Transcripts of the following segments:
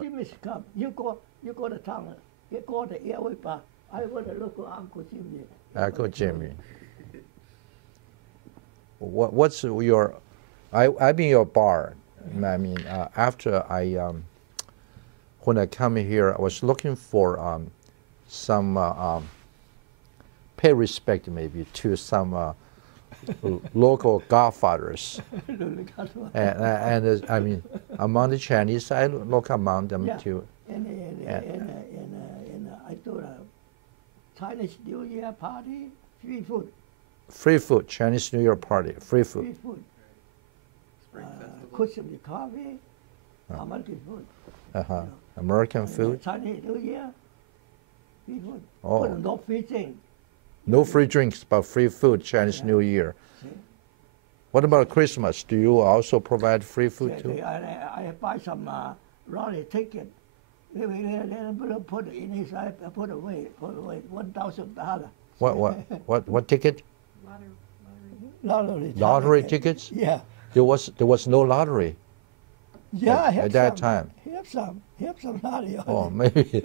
Jimmy's come. You go to town. You go to the airway bar. I want to look at Uncle Jimmy. Uncle Jimmy. What's your? I've been your bar. I mean, after when I come here, I was looking for some pay respect maybe to some local godfathers. and I mean, among the Chinese, I look among them too. And I do a Chinese New Year party, free food. Free food, Chinese New Year party, free food. Free food. Christmas coffee, American food. American food. Chinese New Year, free food. Oh. But no free drink. No free drinks, but free food, Chinese New Year. See? What about Christmas? Do you also provide free food too? I buy some lottery ticket. Then put it in his, I put away $1,000. What ticket? Lottery tickets? Yeah. There was no lottery. Yeah, at that time. Have some lottery. Oh, maybe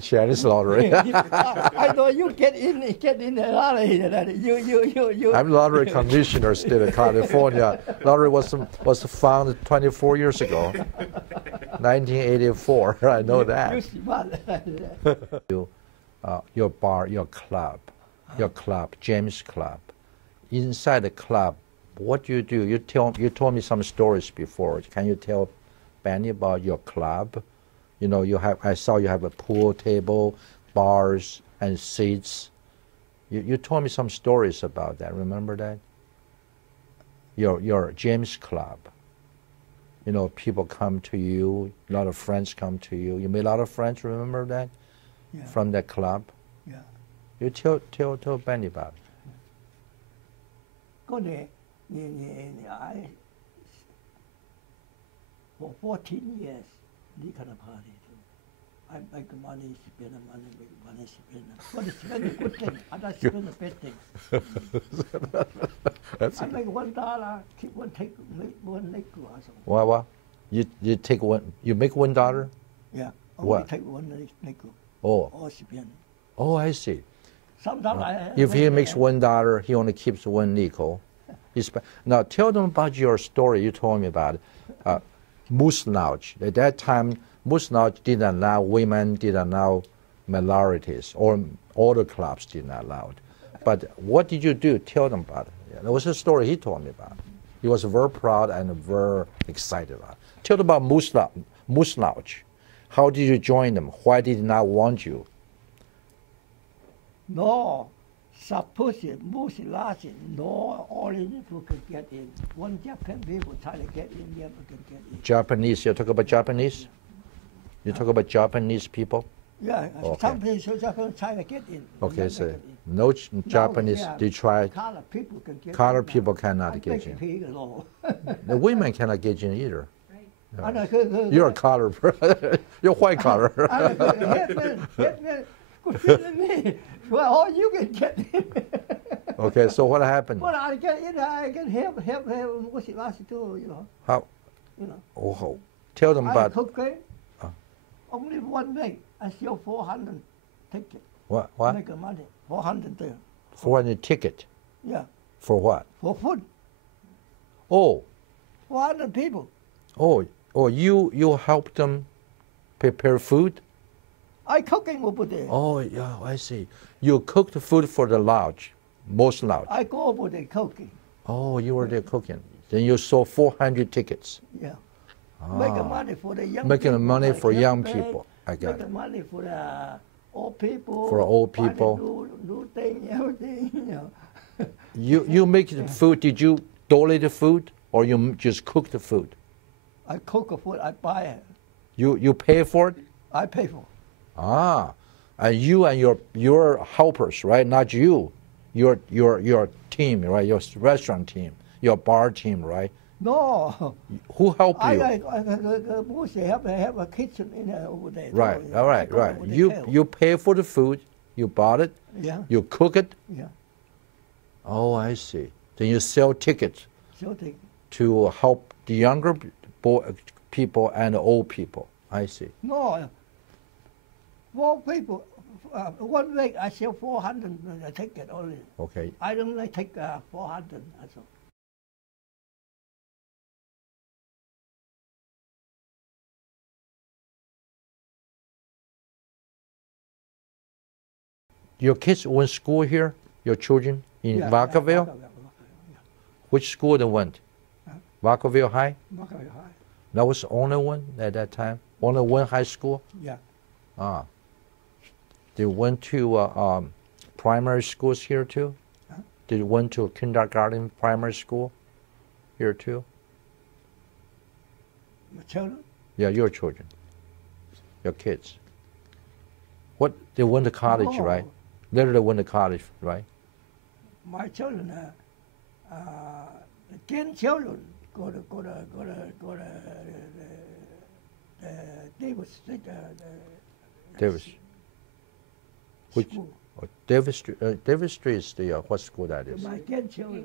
Chinese lottery. I know you get in the lottery. You. I'm lottery commissioner, state of California. Lottery was founded 24 years ago, 1984. I know that. Your bar, your club, James Club. Inside the club, what do? You told me some stories before. Can you tell Benny about your club? You know, I saw you have a pool table, bars, and seats. You told me some stories about that. Remember that? Your James Club. You know, people come to you. A lot of friends come to you. You made a lot of friends. Remember that? Yeah. From that club. Yeah. You tell Benny about it. Go there. For 14 years, this kind of party too. I make money, spend money, make money, spend. But spend a good thing, I don't spend a bad thing. I make $1, keep one, take one nickel or something. What? You take one? You make $1? Yeah. Only take one nickel. Oh. Or spend. Oh, I see. Sometimes if he makes $1, he only keeps one nickel. Now tell them about your story you told me about. Moose Lodge. At that time, Moose Lodge didn't allow women, didn't allow minorities, or all the clubs didn't allow it. But what did you do? Tell them about it. Yeah, that was a story he told me about. He was very proud and very excited about it. Tell them about Moose Lodge. How did you join them? Why did they not want you? No. Supposedly, Moose Lodge, no orange people could get in. One Japanese people try to get in, never can get in. Japanese, you talk about Japanese? You talk about Japanese people? Yeah, okay. Some people try to get in. Okay, so no Japanese, they try. Colored people can get in. Colored people cannot get in. The women cannot get in either. Right. You're a color, you're white collar. Well, you can get in. Okay, so what happened? Well, I get in, I can help what's it last too, you know. How? You know. Oh, tell them about. I cook it. Only one day, I sell 400 tickets. What? Make money, 400 there. 400 ticket? Yeah. For what? For food. Oh. 400 people. Oh, you help them prepare food? I cooking over there. Oh, yeah, I see. You cooked the food for the lodge, Moose Lodge. I go over there cooking. Oh, you were there cooking. Then you sold 400 tickets. Yeah. Making money for the young Making people. Money for young people. I got it. Making money for the old people. For old people. New thing, everything, you know. You make the food, did you donate the food or you just cook the food? I cook the food, I buy it. You pay for it? I pay for it. Ah, and you and your helpers, right? Not you, your team, right? Your restaurant team, your bar team, right? No. Who helped you? I mostly have a kitchen in there over there. Right. All right. You pay for the food. You bought it. Yeah. You cook it. Yeah. Oh, I see. Then you sell tickets. Sell tickets. To help the younger people and old people. I see. No, 4 people. 1 week I sell 400 ticket only. Okay. I don't like take 400. Also. Your kids went school here? Your children in Yeah, Vacaville? Yeah. Which school they went? Vacaville High? Vacaville High. That was the only one at that time? Only one high school? Yeah. Ah. They went to primary schools here too? Huh? They went to kindergarten, primary school here too? My children? Yeah, your children. Your kids. What? They went to college, No. right? Later they went to college, right? My children, 10 children go to Davis Davis. Which? school. Oh, Davis Street. Davis Street is the what school that is? My 10 children.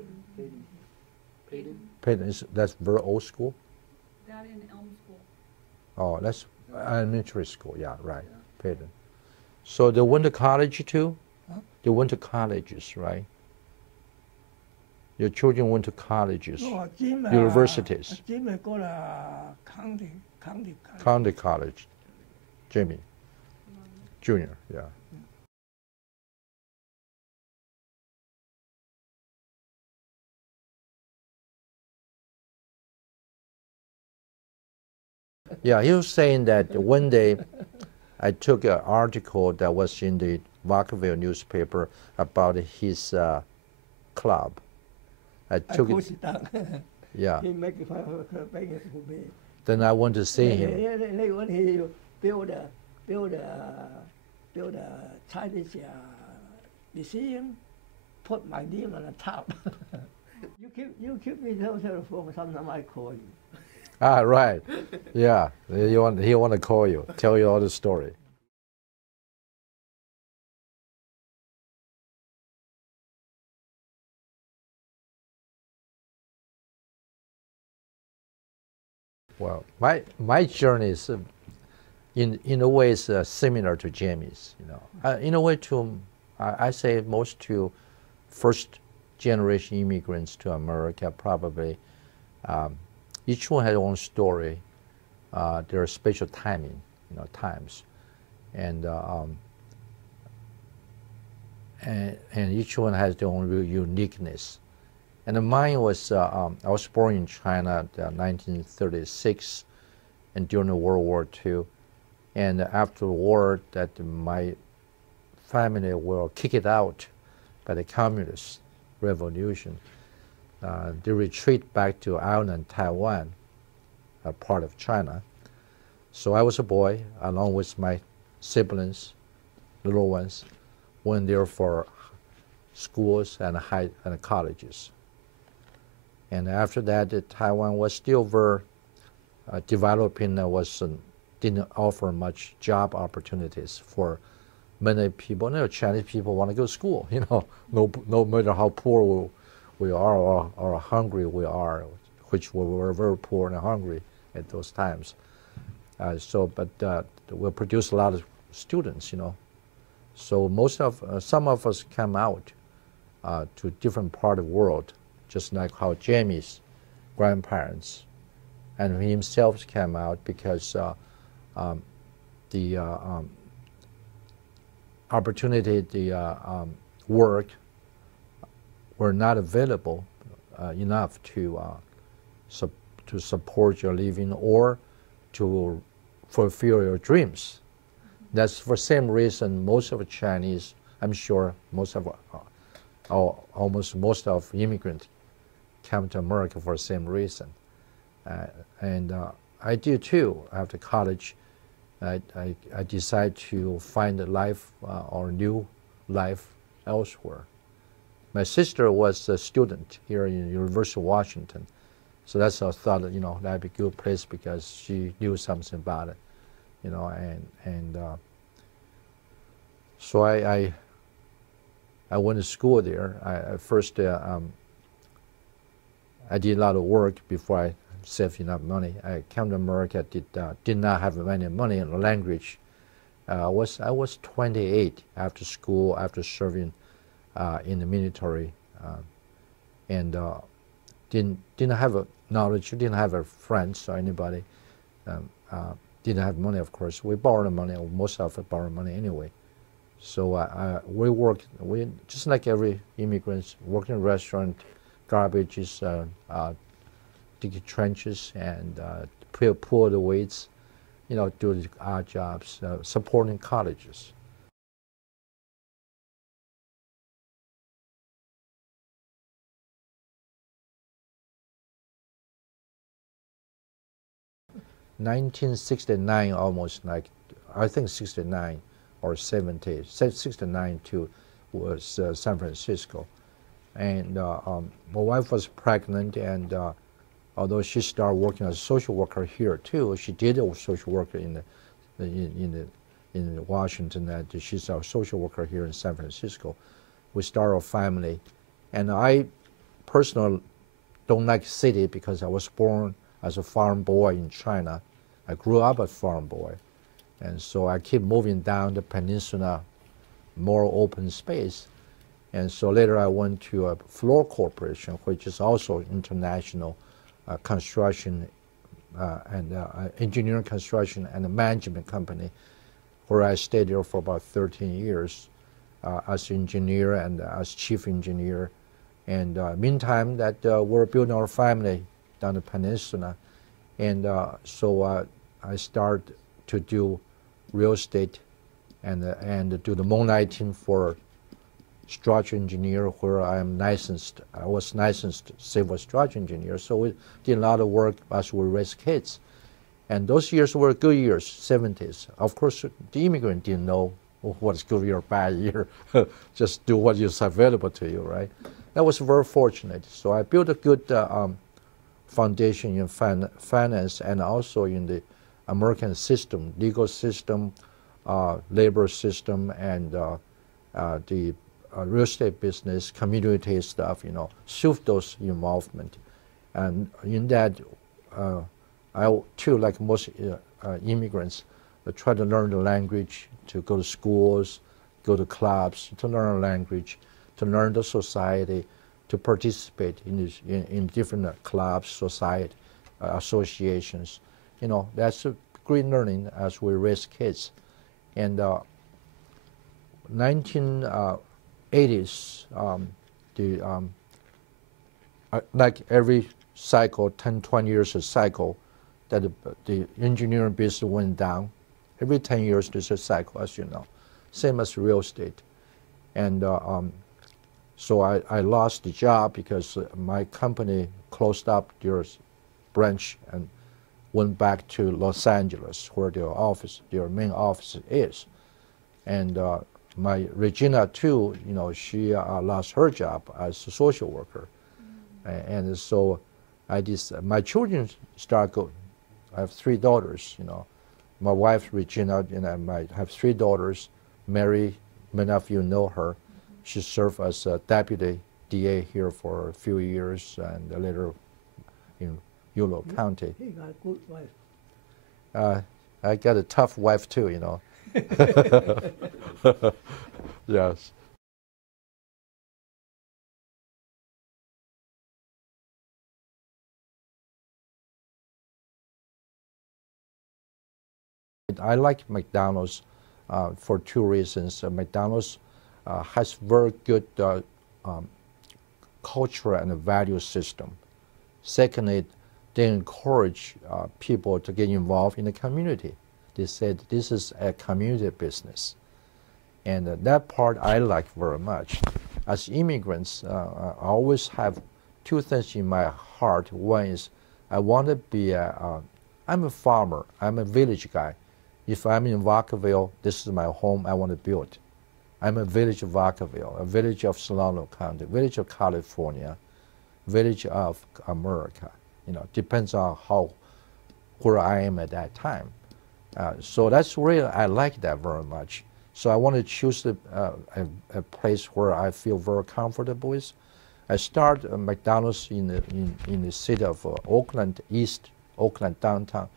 Peyton is that's very old school. That in Elm School. Oh, that's elementary school. Yeah, right. Peyton. So they went to college too. Huh? They went to colleges, right? Your children went to colleges, No, Jim, universities, Jim go to county college. county college. Jimmy, Junior, yeah. Yeah, he was saying that one day I took an article that was in the Vacaville newspaper about his club. I took push it. it down. Yeah. He make it for me. Then I went to see him. When he build a Chinese museum, put my name on the top. you keep me telephone. Sometimes I call you. Ah, right. Yeah. He want to call you, tell you all the story. Well, my journey is, in a way, is similar to Jamie's. You know, in a way, I say most to first generation immigrants to America probably. Each one has their own story. There are special timing, times, and each one has their own real uniqueness. And mine was, I was born in China in 1936, and during the World War II. And after the war, that my family were kicked out by the communist revolution. They retreat back to island Taiwan, a part of China. So I was a boy, along with my siblings, little ones, went there for schools and colleges. And after that, Taiwan was still very developing. Didn't offer much job opportunities for many people. Chinese people want to go to school. No matter how poor we are or hungry we are, which we were very poor and hungry at those times. But we produce a lot of students. So some of us come out to different part of the world, just like how Jamie's grandparents and himself came out because the opportunity, the work were not available enough to support your living or to fulfill your dreams. That's for the same reason most of the Chinese, I'm sure almost most of immigrants come to America for the same reason. And I did too. After college, I decided to find a life or new life elsewhere. My sister was a student here in University of Washington, so that's how I thought that'd be a good place because she knew something about it, so I went to school there. I did a lot of work before I save enough money. I came to America, did not have any money in the language. I was 28 after school, after serving in the military, and didn't have a knowledge, didn't have a friends or anybody. Didn't have money, of course. We borrowed money, or most of it borrowed money anyway. So we worked, just like every immigrant, worked in a restaurant, garbages, dig trenches, and pull the weights, do the odd jobs, supporting colleges. (1969) almost, like I think 69 or 70. 69 to was San Francisco, and my wife was pregnant, and although she started working as a social worker here too, she did a social worker in Washington, and she's a social worker here in San Francisco. We started a family, and I personally don't like city because I was born as a farm boy in China. I grew up a farm boy, and so I keep moving down the peninsula, more open space. And so later I went to a Floor Corporation, which is also international construction and engineering construction and a management company, where I stayed there for about 13 years as engineer and as chief engineer. And meantime, that we're building our family down the peninsula. And so I started to do real estate and do the moonlighting for structural engineer, where I am licensed. I was licensed civil structural engineer. So we did a lot of work as we raised kids. And those years were good years, 70s. Of course, the immigrant didn't know what's good year or bad year. Just do what is available to you, right? That was very fortunate. So I built a good foundation in finance and also in the American system, legal system, labor system, and the real estate business, community stuff, suit those involvement. And in that, I too, like most immigrants, try to learn the language, to go to schools, go to clubs, to learn a language, to learn the society, to participate in different clubs, society, associations. That's a great learning as we raise kids. And 1980s, like every cycle, 10, 20 years a cycle, that the engineering business went down. Every 10 years there's a cycle, as you know. Same as real estate. And so I lost the job because my company closed up their branch and went back to Los Angeles, where their main office is. And my Regina too, she lost her job as a social worker. And so my children start going. I have 3 daughters, My wife, Regina, and I have 3 daughters. Mary, many of you know her. She served as a deputy DA here for a few years, and later in Yolo County. He got a good wife. I got a tough wife too, Yes. I like McDonald's for 2 reasons. McDonald's has very good culture and value system. Secondly, they encourage people to get involved in the community. They said this is a community business. And that part I like very much. As immigrants, I always have 2 things in my heart. One is I want to be I'm a farmer. I'm a village guy. If I'm in Vacaville, this is my home, I want to build. I'm a village of Vacaville, a village of Solano County, village of California, village of America. Depends on where I am at that time. So that's really, I like that very much. So I want to choose a place where I feel very comfortable with. I started McDonald's in the city of Oakland, East Oakland downtown.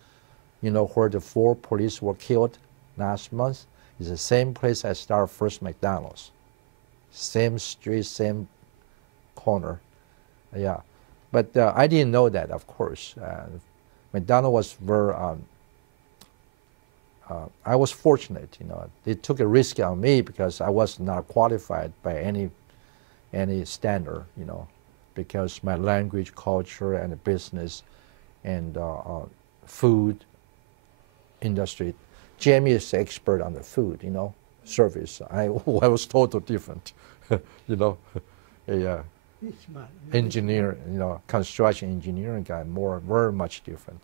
You know where the 4 police were killed last month? It's the same place I started first McDonald's. Same street, same corner. Yeah, but I didn't know that, of course. McDonald's was very. I was fortunate, you know. They took a risk on me because I was not qualified by any standard, you know, because my language, culture, and business, and food industry. Jamie is expert on the food, you know, service. I was totally different, you know. Yeah. Engineer, you know, construction engineering guy, very much different.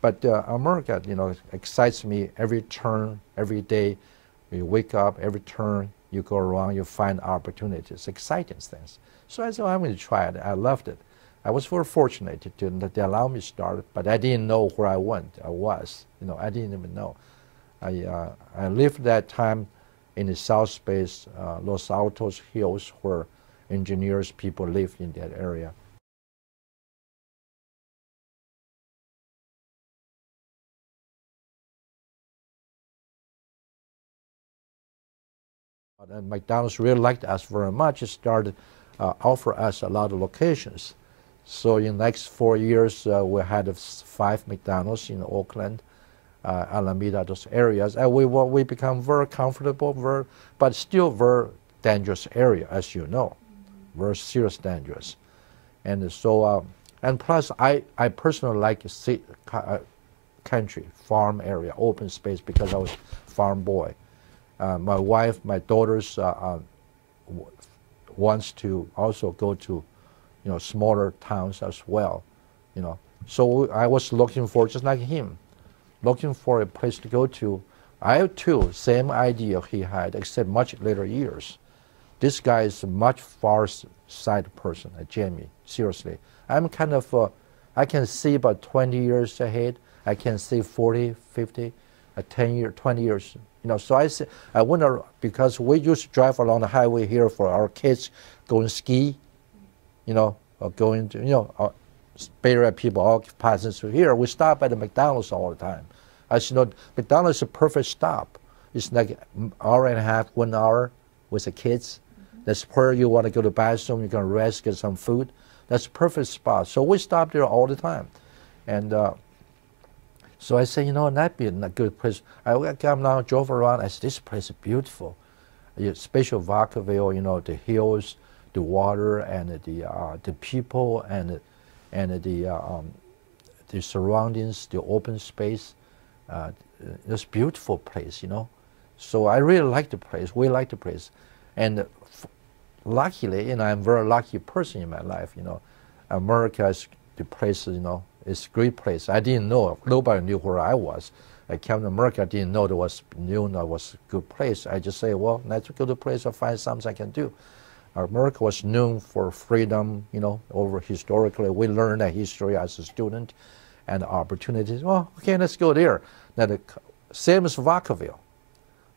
But America, you know, excites me every turn, every day. You wake up, every turn, you go around, you find opportunities, exciting things. So I said, I'm going to try it. I loved it. I was very fortunate that they allowed me to start, but I didn't know where I was. You know, I didn't even know. I lived that time in the South Space, Los Altos Hills, where engineers, people live in that area. And McDonald's really liked us very much. It started offer us a lot of locations. So in the next 4 years, we had 5 McDonald's in Oakland, Alameda, those areas. And we become very comfortable, but still very dangerous area, as you know, very serious dangerous. And so, and plus, I personally like country, farm area, open space, because I was farm boy. My wife, my daughters wants to also go to, you know, smaller towns as well, you know. So I was looking for, just like him, looking for a place to go to. I too, same idea he had, except much later years. This guy is a much far side person, Jamie, seriously. I'm kind of, I can see about 20 years ahead. I can see 40, 50, 10 years, 20 years. You know, so I wonder, because we used to drive along the highway here for our kids going ski, you know, or going to, you know, Bay Area people all passing through here. We stop at the McDonald's all the time. As you know, McDonald's is a perfect stop. It's like an hour and a half, 1 hour with the kids. That's where you want to go to the bathroom, you can rest, get some food. That's a perfect spot. So we stop there all the time. And so I said, you know, that'd be a good place. I came down, drove around. I said, this place is beautiful. Especially Vacaville, you know, the hills, the water, and the people, and the surroundings, the open space. It's a beautiful place, you know. So I really like the place. We like the place, and luckily, you know, I'm a very lucky person in my life. You know, America is the place, you know. It's a great place. I didn't know. Nobody knew where I was. I came to America. I didn't know there was a good place. I just say, well, let's go to a place and find something I can do. America was known for freedom, you know, over historically. We learned that history as a student and opportunities. Well, okay, let's go there. Now, the same as Vacaville.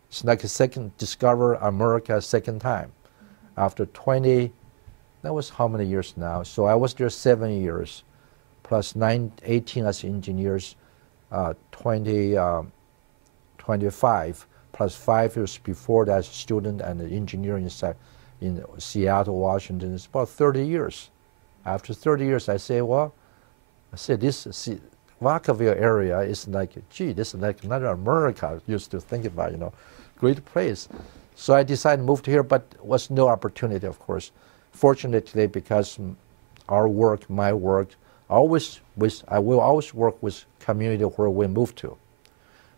It's like discover America second time. After 20, that was how many years now? So I was there 7 years. Plus 18 as engineers, 25, plus 5 years before that as a student and engineering in Seattle, Washington. It's about 30 years. After 30 years, I say, well, this Vacaville area is like, gee, this is like another America I used to think about, you know, great place. So I decided to move to here, but was no opportunity, of course. Fortunately, because our work, my work, I will always work with community where we move to.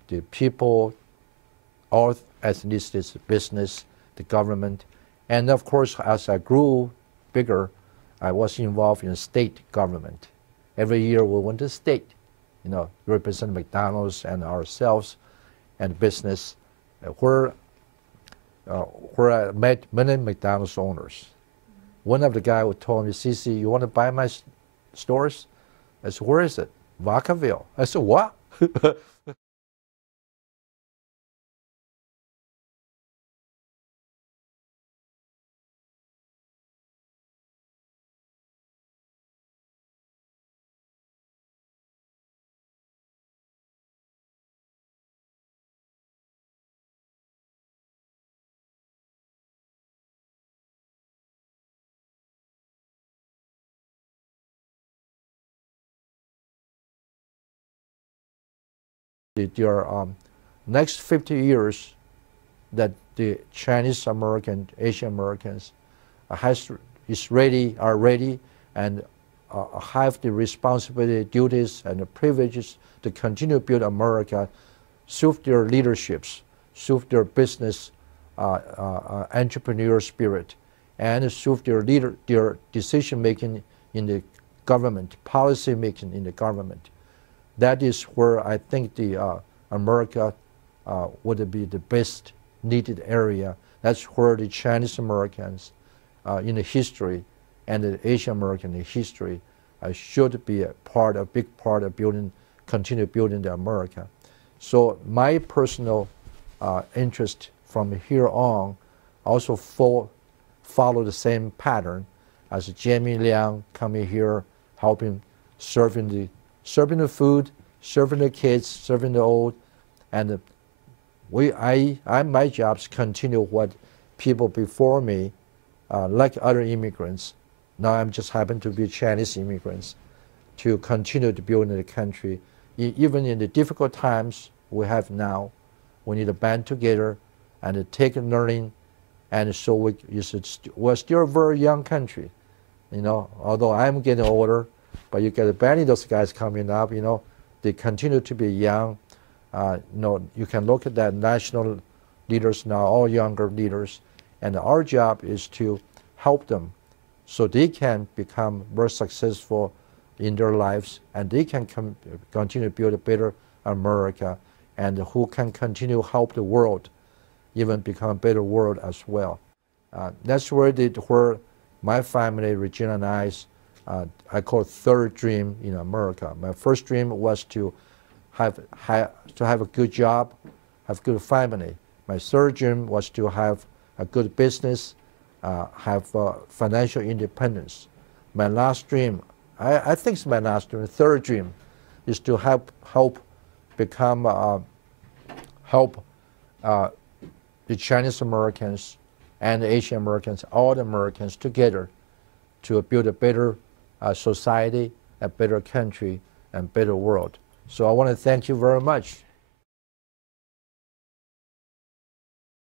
The people, all ethnicities, business, the government, and of course, as I grew bigger, I was involved in state government. Every year we went to state, you know, represent McDonald's and ourselves and business, where I met many McDonald's owners. One of the guys told me, CC, you want to buy my stores? I said, where is it? Vacaville. I said, what? their next 50 years that the Chinese American, Asian Americans are ready and have the responsibility, duties, and the privileges to continue to build America through their leaderships, through their business entrepreneur spirit, and through their decision making in the government, policy making in the government. That is where I think the America would be the best needed area. That's where the Chinese Americans in the history and the Asian American in history should be a big part of continue building the America. So my personal interest from here on also follow the same pattern as Jamie Leung coming here, helping, serving the food, serving the kids, serving the old, and my job is continue what people before me, like other immigrants, now I'm just happen to be Chinese immigrants, to continue to build the country. Even in the difficult times we have now, we need to band together and take learning, and so we're still a very young country, you know. Although I'm getting older, but you get many those guys coming up, you know, they continue to be young. You know, you can look at that national leaders now, all younger leaders, and our job is to help them so they can become more successful in their lives, and they can continue to build a better America, and who can continue to help the world even become a better world as well. That's where my family, Regina and I call it third dream in America. My first dream was to have a good job, have a good family. My third dream was to have a good business, have financial independence. My last dream, I think it's my last dream, third dream, is to help the Chinese Americans and the Asian Americans, all the Americans together to build a better society, a better country, and better world. So I want to thank you very much